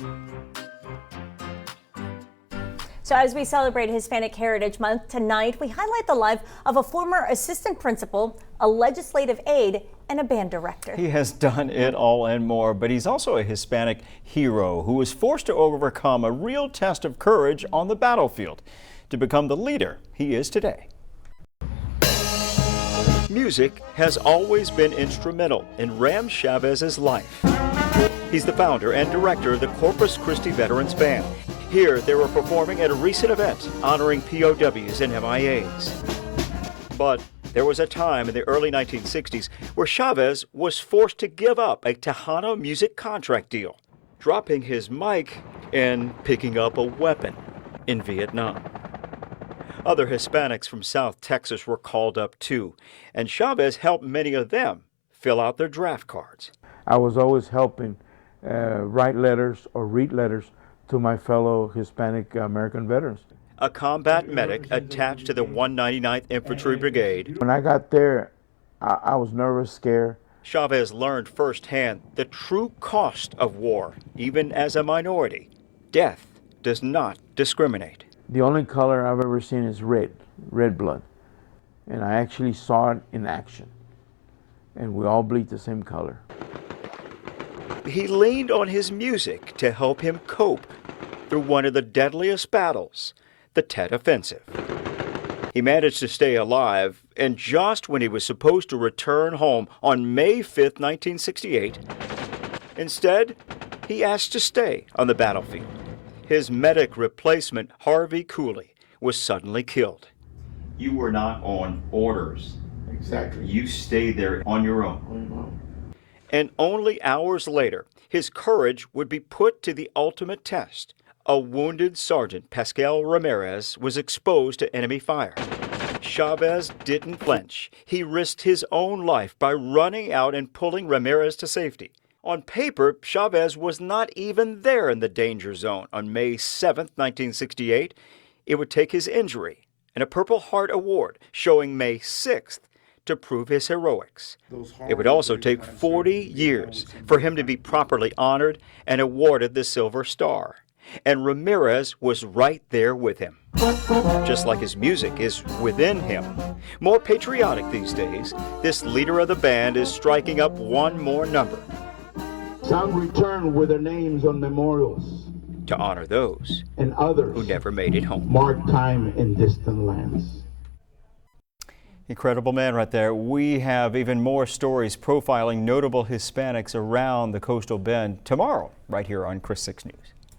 So as we celebrate Hispanic Heritage Month tonight, we highlight the life of a former assistant principal, a legislative aide, and a band director. He has done it all and more, but he's also a Hispanic hero who was forced to overcome a real test of courage on the battlefield to become the leader he is today. Music has always been instrumental in Ram Chavez's life. He's the founder and director of the Corpus Christi Veterans Band. Here, they were performing at a recent event honoring POWs and MIAs. But there was a time in the early 1960s where Chavez was forced to give up a Tejano music contract deal, dropping his mic and picking up a weapon in Vietnam. Other Hispanics from South Texas were called up too, and Chavez helped many of them fill out their draft cards. I was always helping write letters or read letters to my fellow Hispanic American veterans. A combat medic attached to the 199th Infantry Brigade. When I got there, I was nervous, scared. Chavez learned firsthand the true cost of war, even as a minority. Death does not discriminate. The only color I've ever seen is red blood. And I actually saw it in action. And we all bleed the same color. He leaned on his music to help him cope through one of the deadliest battles, the Tet Offensive. He managed to stay alive, and just when he was supposed to return home on May 5th, 1968, instead, he asked to stay on the battlefield. His medic replacement, Harvey Cooley, was suddenly killed. You were not on orders. Exactly. You stayed there on your own. And only hours later, his courage would be put to the ultimate test. A wounded Sergeant, Pascal Ramirez, was exposed to enemy fire. Chavez didn't flinch. He risked his own life by running out and pulling Ramirez to safety. On paper, Chavez was not even there in the danger zone. On May 7th, 1968, it would take his injury and a Purple Heart Award showing May 6th to prove his heroics. It would also take 40 years for him to be properly honored and awarded the Silver Star. And Ramirez was right there with him, just like his music is within him. More patriotic these days, this leader of the band is striking up one more number. Some return with their names on memorials To honor those and others who never made it home. mark time in distant lands. Incredible man right there. We have even more stories profiling notable Hispanics around the Coastal Bend tomorrow, right here on Chris 6 News.